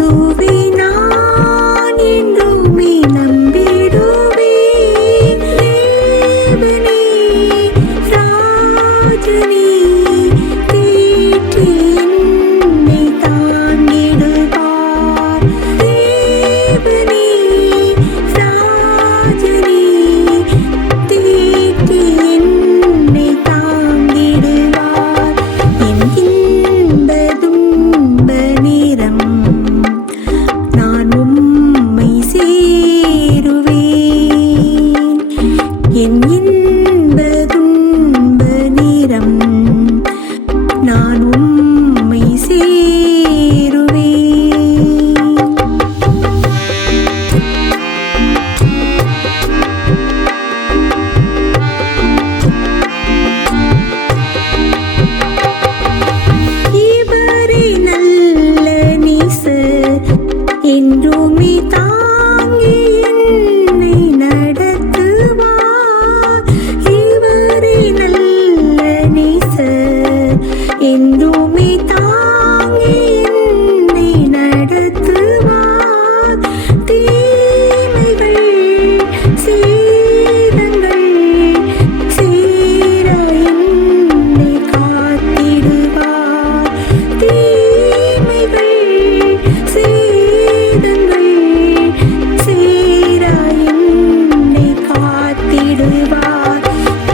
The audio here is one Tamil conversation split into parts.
to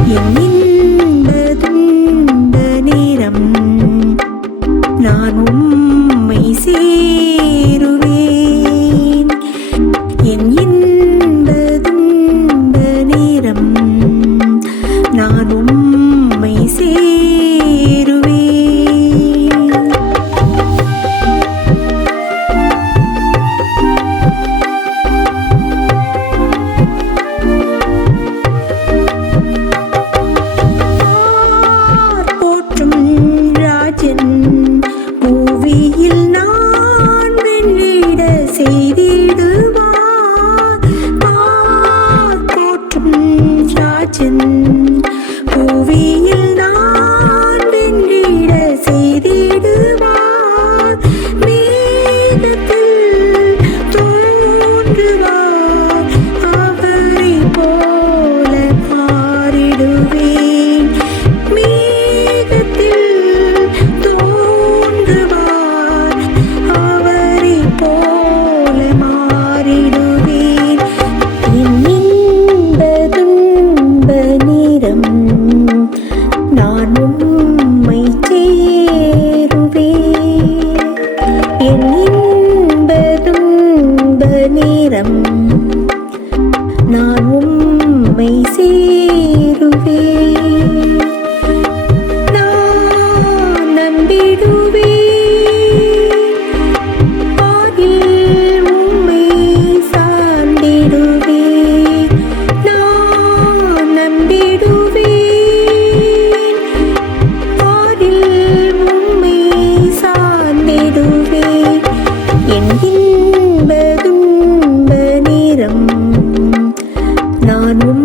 ini உம்மை சேருவேன் துன்ப